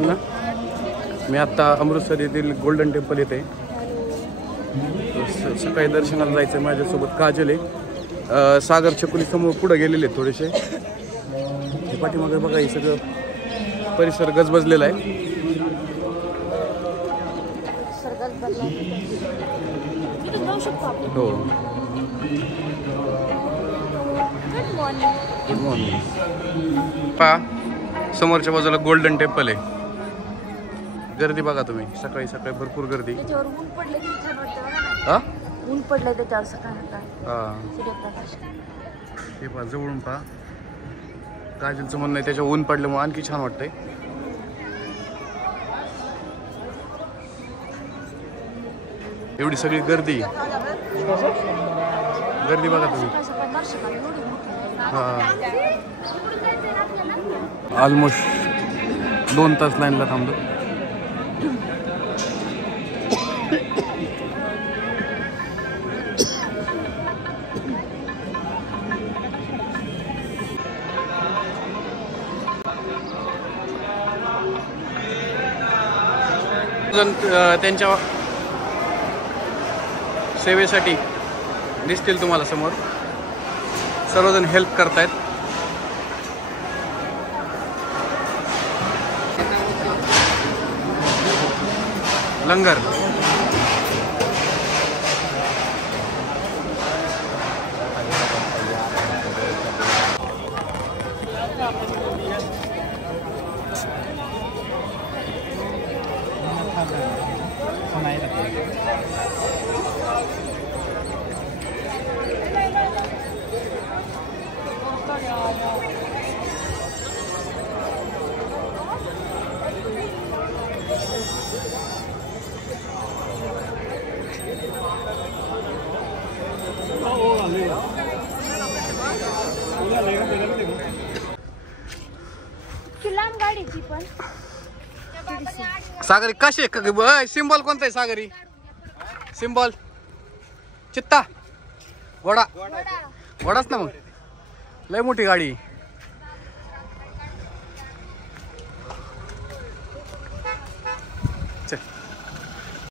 मी आता अमृतसर येथील golden temple येथे सकाळी दर्शनाला जायचं. माझ्यासोबत काजल आहे. सागर छकुली समोर पुढे गेलेले थोडेसे. पाठीमागे बघा हे सगळं परिसर गजबजलेला आहे. हो, गुड मॉर्निंग. पहा समोरच्या बाजूला गोल्डन टेम्पल आहे. गर्दी बघा तुम्ही, सकाळी सकाळी भरपूर गर्दी. ऊन पडले की छान वाटतं बघा ना. हा, ऊन पडलंय त्याच्यावर सकाळी. हा, सूर्यप्रकाश. हे पहा जवळून पहा. काजलचं म्हणणं आहे त्याच्या ऊन पडल्यामुळे आणखी छान वाटतंय. एवढी सगळी गर्दी गर्दी बघा तुम्ही. हा, ऑलमोस्ट 2 तास लाईनला थांबलो. त्यांच्या सेवेसाठी दिसतील तुम्हाला समोर. सर्वजण हेल्प करतायत. लंगर गाडीची पण सागरी कशी सिम्बॉल कोणता आहे? सागरी सिम्बॉल चित्ता घोडा घोडाच ना. मग लय मोठी गाडी.